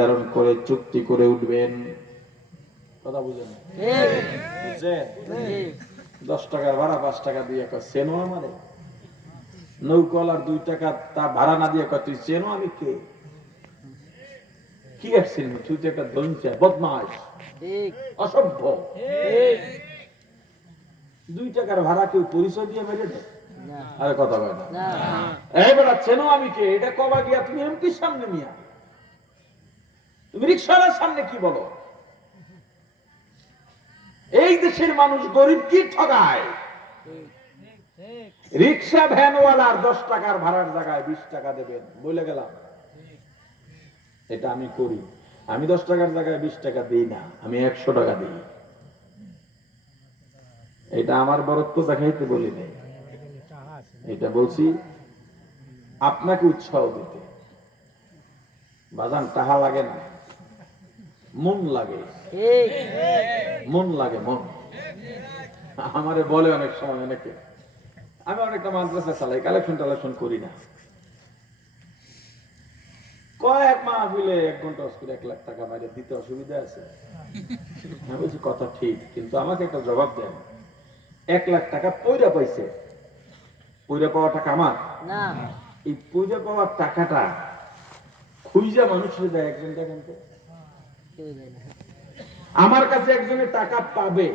নির্ধারণ করে চুক্তি করে উঠবেন। কথা বুঝেন? বুঝছেন? 10 টাকার ভাড়া 5 টাকা দিয়ে কয় চেনো আমারে? নৌকাওয়ালার 2 টাকা তা ভাড়া না দিয়ে কয় তুই চেনো আমি কে? কি আসছিল? তুই তো একটা দঞ্চা, বদমাশ, অসভ্য। 2 টাকার ভাড়া কেউ পরিচয় দিয়ে মেরে দেয়? আরে কথা কয় না। এই বেটা চেনো আমি কে? এটা কবা গিয়া তুমি এমপির সামনে নিয়া, তুমি রিকশাওয়ালার সামনে কি বলো? এই দেশের মানুষ গরিব কি ঠগায়? রিকশা ভ্যানওয়ালার 10 টাকার ভাড়ার জায়গায় 20 টাকা দেবেন বলে গেলাম। এটা আমি করি। আমি 10 টাকার জায়গায় 20 টাকা দিই না, আমি 100 টাকা দিই। এটা আমার বরত্ব দেখাইতে বলি নাই, এটা বলছি আপনাকে উৎসাহ দিতে। বাজান টাহা লাগে না, মন লাগে, মন লাগে, মন। আমারে বলে অনেক সময় অনেকে, আমি অনেকটা মাদ্রাসা চালাই, কালেকশন টালেকশন করি না। কয়েক মাহফিলে 1 ঘন্টা করে 1 লাখ টাকা বাইরে দিতে অসুবিধা আছে? আমি বলছি কথা ঠিক, কিন্তু আমাকে একটা জবাব দেন, 1 লাখ টাকা পয়রা পাইছে, পয়রা পাওয়া টাকা আমার না, এই পয়রা পাওয়ার টাকাটা খুঁজা মানুষের দেয় একজন, দেখেন তো আমার কাছে একজনের টাকা পাবে,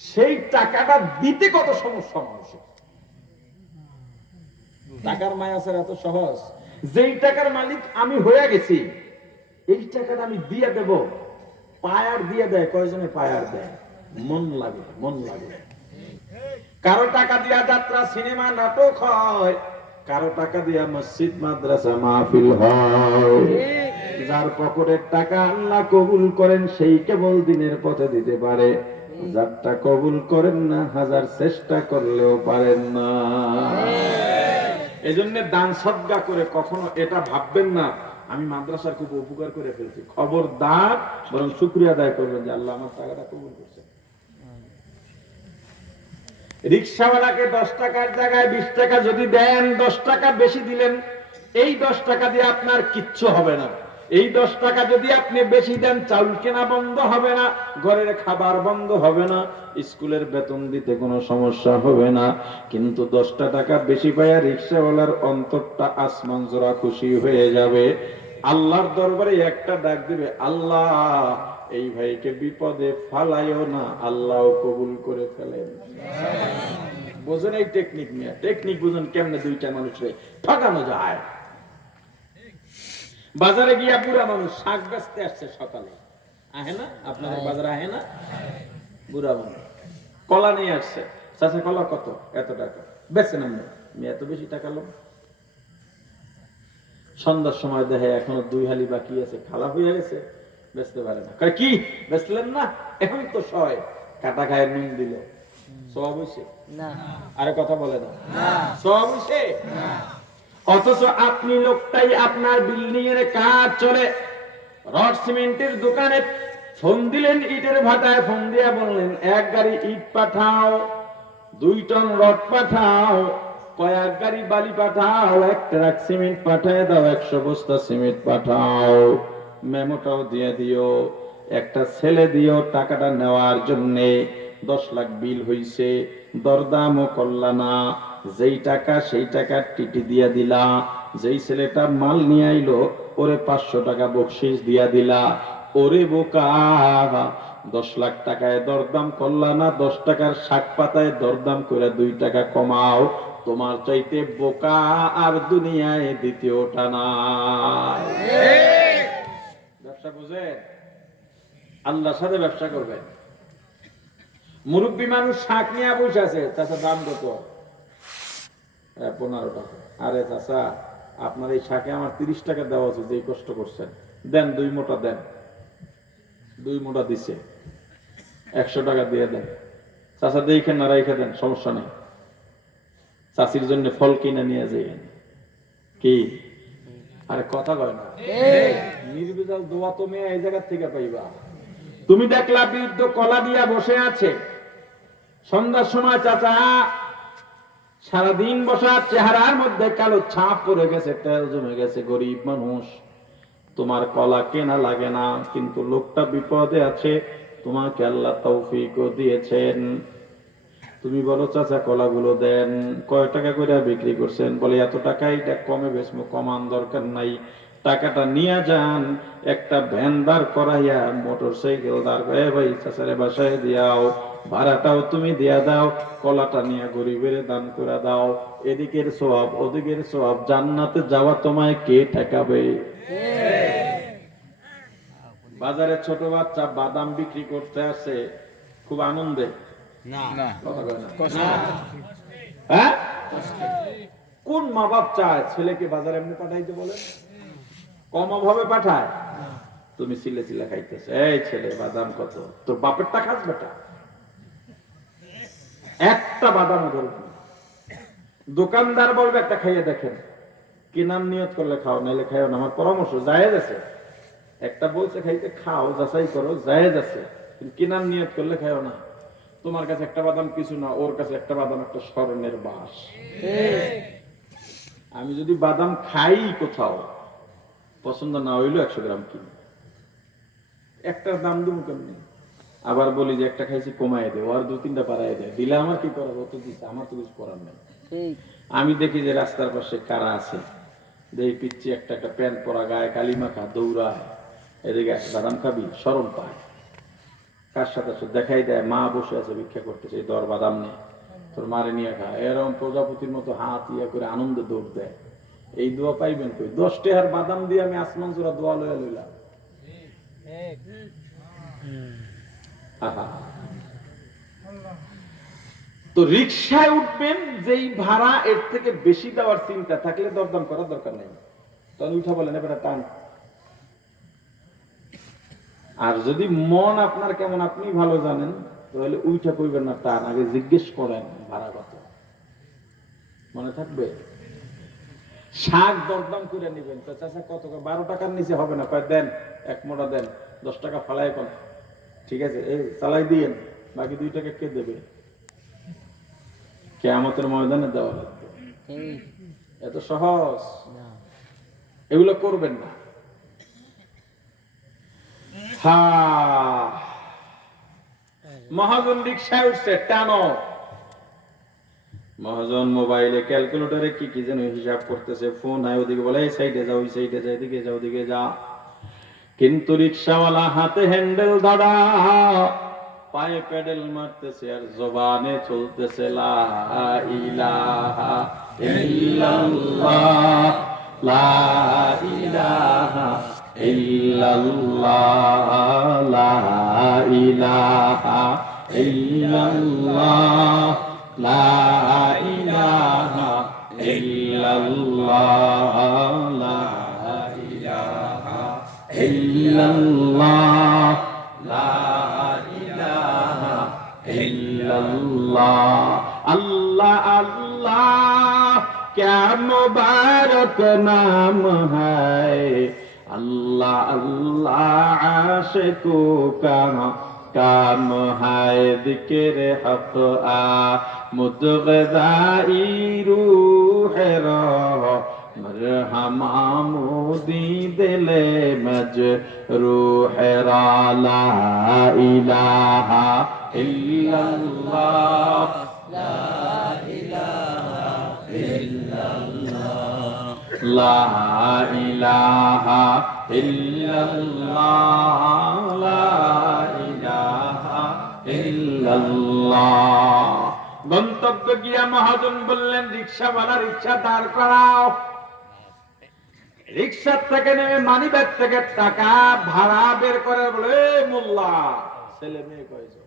সেই টাকাটা দিতে কত সমস্যা মানুষের। টাকার মায়া আছে এত সহজ, যেই টাকার মালিক আমি হয়ে গেছি এই টাকাটা আমি দিয়ে দেব, পায়ার দিয়ে দেয়। কয়জনে পায়ার দেয়? মন লাগে, মন লাগে। কারো টাকা দিয়া যাত্রা সিনেমা নাটক হয়, কারো টাকা দিয়া মসজিদ মাদ্রাসা মাহফিল হয়। যার পকেটের টাকা আল্লাহ কবুল করেন সেই কেবল দিনের পথে দিতে পারে, যারটা কবুল করেন না হাজার চেষ্টা করলেও পারেন না। এজন্য দান সদকা করে কখনো এটা ভাববেন না আমি মাদ্রাসার খুব উপকার করে ফেলছি। খবরদার, বরং শুকরিয়া আদায় করবেন যে আল্লাহ আমার টাকাটা কবুল করছে। রিকশাওয়ালাকে 10 টাকার জায়গায় 20 টাকা যদি দেন, 10 টাকা বেশি দিলেন, এই 10 টাকা দিয়ে আপনার কিচ্ছু হবে না। এই 10 টাকা যদি আপনি বেশি দেন, চাউল কেনা বন্ধ হবে না, ঘরের খাবার বন্ধ হবে না, স্কুলের বেতন দিতে কোনো সমস্যা হবে না। কিন্তু 10 টাকা বেশি পাইয়া রিকশাওয়ালার অন্তরটা আসমান জোড়া খুশি হয়ে যাবে। আল্লাহর দরবারে একটা ডাক দিবে, আল্লাহ এই ভাইকে বিপদে ফালাইও না, আল্লাহ কবুল করে ফেলেন। বোঝেন এই টেকনিক নিয়ে? টেকনিক বুঝেন কেমনে দুইটা মানুষে ঠকানো যায়। বাজারে গিয়া বুড়া মানুষ শাক বেচতে আসছে সকালে, আহে না? আপনাদের বাজারে আহে না? বুড়া মানুষ কলা নিয়ে আসছে, চাচা কলা কত? এত টাকা। বেচেন আপনি? আমি এত বেশি টাকা লোক। সন্ধ্যার সময় দেখে এখনো 2 হালি বাকি আছে, খালা হয়ে গেছে, বেচতে পারে না। কয় কি বেচলেন না? এখন তো সয় কাটা খায় নুন দিল, সব হইছে না। আরে কথা বলে না, সব হইছে না। অথচ আপনি লোকটাই আপনার বিল্ডিং এর কাজ চলে, রড সিমেন্টের দোকানে ফোন দিলেন, ইটের ভাটায় ফোন দিয়া বললেন 1 গাড়ি ইট পাঠাও, 2 টন রড পাঠাও, কয়েক গাড়ি বালি পাঠাও, 1 ট্রাক সিমেন্ট পাঠায় দাও, 100 বস্তা সিমেন্ট পাঠাও, মেমোটাও দিয়ে দিও, একটা ছেলে দিও টাকাটা নেওয়ার জন্যে। 10 লাখ বিল হইছে, দরদামও করলা না, যেই টাকা সেই টাকা টিটি দিয়া দিলা, যেই ছেলেটা মাল নিয়ে আইলো ওরে 500 টাকা বকশিস দিয়া দিলা। ওরে বোকা, 10 লাখ টাকায় দরদাম করলা না, 10 টাকার শাক পাতায় দরদাম করে 2 টাকা কমাও। তোমার চাইতে বোকা আর দুনিয়ায় দ্বিতীয়টা নাই। ব্যবসা বুঝেন? আল্লাহর সাথে ব্যবসা করবেন। মুরব্বী মানুষ শাক নিয়ে বসে আছে, চাচা দাম কত? 15 টাকা। আরে চাচা আপনার এই শাকে আমার 30 টাকা দেওয়া আছে, যে কষ্ট করছেন, দেন 2 মোটা দেন। 2 মোটা দিছে, 100 টাকা দিয়ে দেন। চাচা দেখেন না, রেখে দেন, সমস্যা নেই। চাষির জন্য ফল কিনে নিয়ে যাইয়েন। কি? আরে কথা কয় না। নির্বিজাল দোয়া তুমি এই জায়গা থেকে পাইবা। তুমি দেখলা বৃদ্ধ কলা দিয়া বসে আছে, সন্ধ্যার সময় চাচা সারাদিন বসা, চেহারার মধ্যে কালো ছাপ পড়ে গেছে, তেল জমে গেছে, গরিব মানুষ। তোমার কলা কেনা লাগে না, কিন্তু লোকটা বিপদে আছে, তোমাকে আল্লাহ তৌফিকও দিয়েছেন। তুমি বলো চাচা কলাগুলো দেন, কয় টাকা করে বিক্রি করছেন? বলে এত টাকা, এটা কমে বেচবো, কমান দরকার নাই, টাকাটা নিয়ে যান, একটা ভ্যান দাঁড় করাইয়া মোটর সাইকেল দাঁড় করাইয়া ভাই চাচারে বাসায় দিয়াও, ভাড়াটাও তুমি দিয়া দাও, কলাটা নিয়ে গরিবের দান করে দাও। এদিকের সওয়াব ওদিকের সওয়াব, জান্নাতে যাওয়া তোমায় কে ঠেকাবে? বাজারে ছোট বাচ্চা বাদাম বিক্রি করতে আসে, খুব আনন্দে, হ্যাঁ? কোন মা বাপ চায় ছেলেকে বাজারে এমনি পাঠাইতে? বলে কম অভাবে পাঠায়। তুমি চিলে চিলে খাইতেছ, এই ছেলে বাদাম কত? তোর বাপেরটা খাস বেটা, একটা বাদাম ধরবে। দোকানদার বলবে একটা খাইয়ে দেখেন, কেনার নিয়ত করলে খাও, নাইলে খাইও না। আমার পরামর্শ জায়েজ আছে, একটা বলছে খাইতে খাও, যাচাই করো, জায়েজ আছে, কিন্তু কেনার নিয়ত করলে খাইও না। তোমার কাছে একটা বাদাম কিছু না, ওর কাছে একটা বাদাম একটা স্বর্ণের বাস। আমি যদি বাদাম খাই কোথাও, পছন্দ না হইলো 100 গ্রাম কিনি, একটার দাম দেবো কেমনি? আবার বলি যে একটা খাইছি কমাই দেবো, আর 2-3টা বাড়াই দেয়, দিলে আমার কি করার? ও তো দিচ্ছে, আমার তো কিছু করার নেই। আমি দেখি যে রাস্তার পাশে কারা আছে, দেখি পিচ্ছি একটা একটা প্যান্ট পরা, গায়ে কালি মাখা, দৌড়ায়, এদিকে বাদাম খাবি, শরম পায়। কার সাথে দেখাই দেয়, মা বসে আছে ভিক্ষা করতেছে, এই দর বাদাম নেই, তোর মারে নিয়ে খা, এরকম প্রজাপতির মতো হাত ইয়া করে আনন্দে দৌড় দেয়। এই দোয়া পাইবেন কই? 10 টাকার বাদাম দিয়ে আমি আসমান জোড়া দোয়া লইয়া লইলাম। তো রিকশায় উঠবেন, যেই ভাড়া এর থেকে বেশি দেওয়ার চিন্তা থাকলে দরদাম করার দরকার নেই, তখন উঠা বলেন এবার টান। আর যদি মন আপনার কেমন আপনি ভালো জানেন, তাহলে উইটা কইবেন না, তার আগে জিজ্ঞেস করেন ভাড়া কত, মনে থাকবে। শাক দরদাম করে নিবেন, তো চাচা কত? 12 টাকার নিচে হবে না, কয় দেন, এক মোটা দেন, 10 টাকা ফালাই কোন, ঠিক আছে এই চালাই দিয়েন, বাকি 2 টাকা কে দেবে? কিয়ামতের ময়দানে দেওয়া লাগবে। এত সহজ, এগুলো করবেন না। মহাজন রিক্সায় উঠছে, টানো। মহাজন মোবাইলে ক্যালকুলেটরে কি কি যেন হিসাব করতেছে, ফোন হয়, ওদিকে বলে এই সাইডে যাও, ওই সাইডে যা, এদিকে যাও, ওদিকে যা। কিন্তু রিক্সাওয়ালা হাতে হ্যান্ডেল ধরা, পায়ে প্যাডেল মারতেছে, আর জবানে চলতেছে লা ইলাহা ইল্লাল্লাহ, লা ইলাহা ইল্লাল্লাহ, লা ইলাহা ইল্লাল্লাহ, লা ইলাহা ইল্লাল্লাহ, লা ইলাহা ইল্লাল্লাহ, লা ইলাহা ইল্লাল্লাহ। আল্লাহ আল্লাহ क्या मुबारक नाम है, अल्लाह अल्लाह आशिकों का काम है, जिक्र हक मुतगज़ाई रूह रा, मरहमा मोदी दिले मजरूह रा, ला इलाहा इल्लल्लाह, ला इलाहा इल्लल्लाह, ला इलाहा इल्लल्लाह, ला इलाहा इल्लल्लाह। গন্তব্য গিয়া মহাজন বললেন রিকশাওয়ালা, রিকশা দাঁড় করাও। রিকশার থেকে নেমে মানিব্যাগ থেকে টাকা ভাড়া বের করে বলে, মোল্লা, ছেলে মেয়ে কয়জন?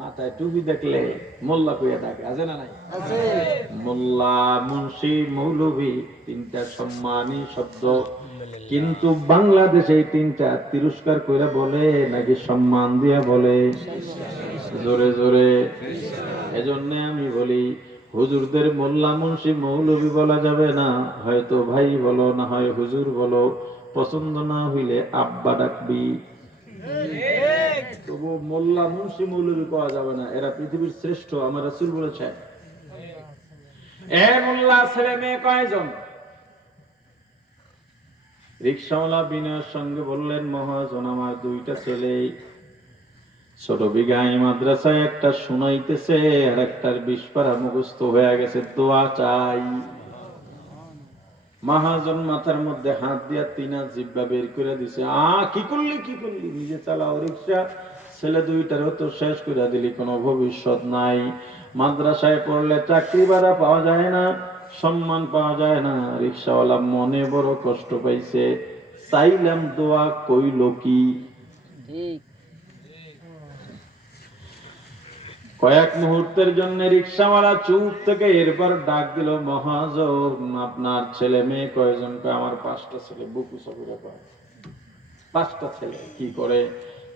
মাথায় টুপি দেখলে মোল্লা কইয়া ডাকে, আছে না নাই? আছে। মোল্লা, মুন্সি, মৌলভী, 3টা সম্মানী শব্দ, কিন্তু বাংলাদেশে এই 3টা তিরস্কার কইরা বলে নাকি সম্মান দিয়া বলে? জোরে জোরে। এজন্য আমি বলি হুজুরদের মোল্লা, মুন্সি, মৌলভী বলা যাবে না, হয়তো ভাই বলো, না হয় হুজুর বলো, পছন্দ না হইলে আব্বা ডাকবি। তবু মোল্লা, মুন্সি, মৌলভী পাওয়া যাবে না, এরা পৃথিবীর শ্রেষ্ঠ, আমার রাসূল বলেছেন। এ মোল্লা, ছেলে মেয়ে কয়জন? রিকশাওয়ালা বিনয়ের সঙ্গে বললেন, মহাজন আমার দুইটা ছেলে ছোট বিঘাই মাদ্রাসায় একটা শুনাইতেছে আর একটার 20 পারা মুখস্থ হয়ে গেছে, দোয়া চাই। মহাজন মাথার মধ্যে হাত দিয়া 3 হাত জিব্বা বের করে দিছে। কি করলি নিজে চালাও রিক্সা, ছেলে দুইটারও তো শেষ করে দিলি, কোনো ভবিষ্যৎ নাই। মাদ্রাসায় পড়লে চাকরি বাড়া পাওয়া যায় না, সম্মান পাওয়া যায় না। রিক্সাওয়ালা মনে বড় কষ্ট পাইছে, চাইলাম দোয়া, কইল কি? কয়েক মুহূর্তের জন্য রিক্সাওয়ালা চুপ থেকে এরপর ডাক দিল, মহাজন আপনার ছেলে মেয়ে কয়জন? আমার 5টা ছেলে। বুকু সবুরা পায় 5টা ছেলে। কি করে?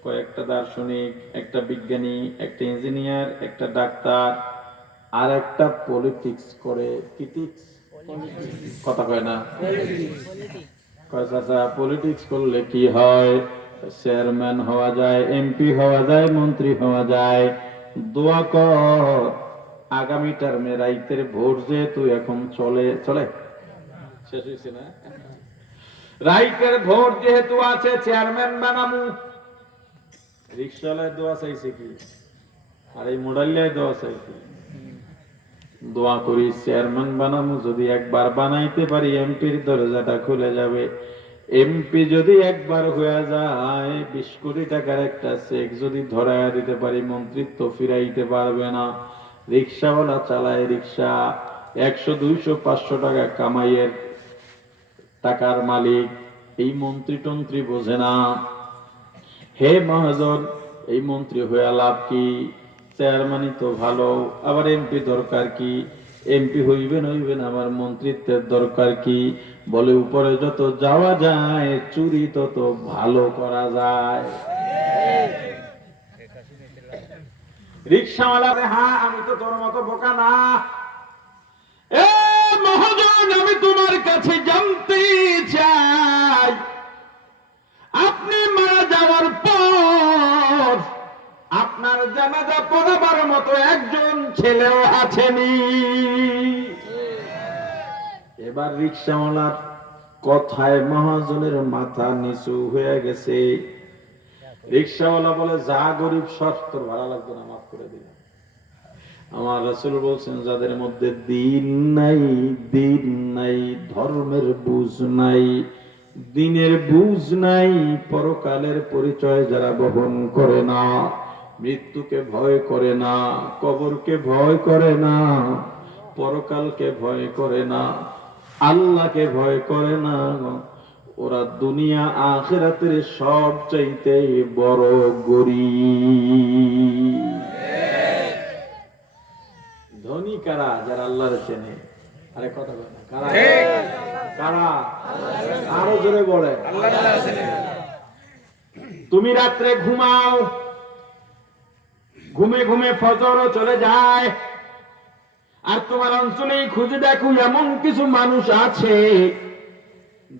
কয়েকটা দার্শনিক, একটা বিজ্ঞানী, একটা ইঞ্জিনিয়ার, একটা ডাক্তার, আর একটা পলিটিক্স করে। কিটিক্স কথা কয় না, কয় চাচা পলিটিক্স করলে কি হয়? চেয়ারম্যান হওয়া যায়, এমপি হওয়া যায়, মন্ত্রী হওয়া যায়। দোয়া কর আগামী টার্মে রাইতের ভোট যেহেতু এখন চলে শেষ হয়েছে না, রাইতের ভোট যেহেতু আছে, চেয়ারম্যান বানামু। রিক্সাওয়ালায় দোয়া চাইছে কি, আর এই মোডালিয়ায় দোয়া চাইছে। দোয়া করি চেয়ারম্যান বানামু, যদি একবার বানাইতে পারি এমপির দরজাটা খুলে যাবে। এমপি যদি একবার হয়ে যায়, 20 কোটি টাকার একটা চেক যদি ধরাইয়া দিতে পারি, মন্ত্রিত্ব ফিরাইতে পারবে না। রিক্সাওয়ালা চালায় রিক্সা, 100, 200, 500 টাকা কামাইয়ের টাকার মালিক। এই মন্ত্রী টন্ত্রী বোঝে না। হে মহাজন, এই মন্ত্রী হয়ে লাভ কি? চেয়ারম্যানই তো ভালো, আবার এমপি দরকার কি? এমপি হইবেন আমার মন্ত্রিত্বের দরকার কি? বলে উপরে যত যাওয়া যায়, চুরি তত ভালো করা যায়। রিক্সাওয়ালা, হ্যাঁ আমি তো তোর মতো বোকা না। এ মহাজন, আমি তোমার কাছে জানতে চাই, আপনি মারা যাওয়ার পর আপনার জানাজা পড়াবার মতো একজন ছেলেও আছেনি? এবার রিক্সাওয়ালার কথায় মহাজনের মাথা নিচু হয়ে গেছে। রিক্সাওয়ালা বলে, যা গরিব সব তোর ভাড়া লাগবে না, মাফ করে দিলাম। আমার রাসূল বলছেন, যাদের মধ্যে দিন নাই, ধর্মের বুঝ নাই, দিনের বুঝ নাই, পরকালের পরিচয় যারা বহন করে না, মৃত্যুকে ভয় করে না, কবরকে ভয় করে না, পরকালকে ভয় করে না, আল্লাহকে ভয় করে না, ওরা দুনিয়া আখিরাতের সব চাইতে বড় গরীব। ধনী কারা? যারা আল্লাহর চেনে। আরে কথা বলে না, কারা? কারা? আরো জোরে বলে। তুমি রাত্রে ঘুমাও, ঘুমে ঘুমে ফজরও চলে যায়, আর তোমার অঞ্চলেই খুঁজে দেখো এমন কিছু মানুষ আছে,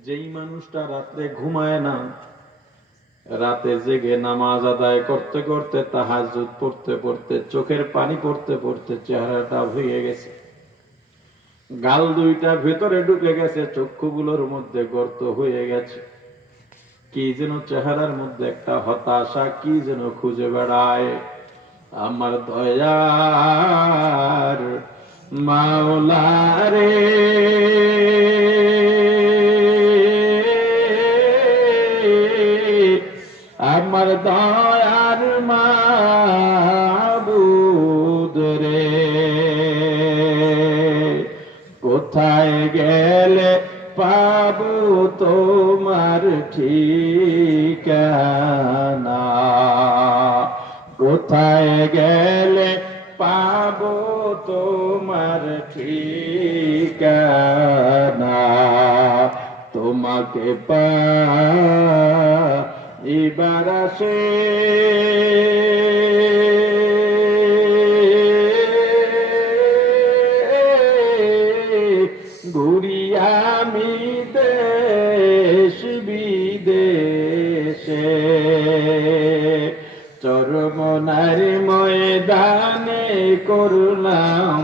যেই মানুষটা রাত্রে ঘুমায় না, রাতে জেগে নামাজ আদায় করতে করতে, তাহাজ্জুদ পড়তে পড়তে, চোখের পানি পড়তে পড়তে চেহারাটা ভেঙে গেছে, গাল দুইটা ভেতরে ঢুকে গেছে, চক্ষুগুলোর মধ্যে গর্ত হয়ে গেছে। কি যেন চেহারার মধ্যে একটা হতাশা, কি যেন খুঁজে বেড়ায়। আমার দয়ার মাওলা রে, আমার দয়ার মাবুদ রে, কোথায় গেলে পাবো তোমার ঠিকানা, কোথায় গেলে পাবো তোমার ঠিকানা, তোমাকে পাইবার আসে ঘুরি আমি দেশ বিদেশে, চরমনার ময়দানে করলাম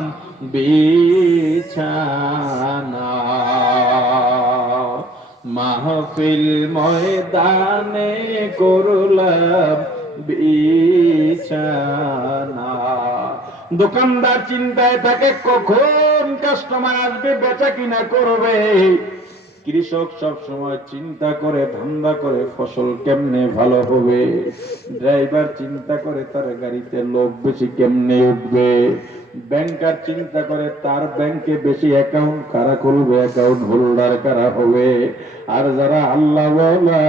বিছানা, মাহফিল স্থানে করলাম বিছানা। দোকানদার চিন্তায় থাকে কখন কাস্টমার আসবে, বেচা কিনা করবে। কৃষক সব সময় চিন্তা করে, ধান্দা করে ফসল কেমনে ভালো হবে। ড্রাইভার চিন্তা করে তার গাড়িতে লোক বেশি কেমনে উঠবে। ব্যাংকার চিন্তা করে তার ব্যাংকে বেশি অ্যাকাউন্ট কারা করবে, অ্যাকাউন্ট হোল্ডার কারা হবে। আর যারা আল্লাহ ওয়ালা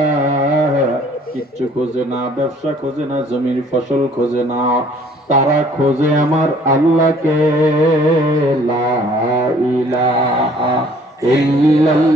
কিচ্ছু খোঁজে না, ব্যবসা খোঁজে না, জমির ফসল খোঁজে না, তারা খোঁজে আমার আল্লাহকে। লা ইলাহা ইল্লাল্লাহ।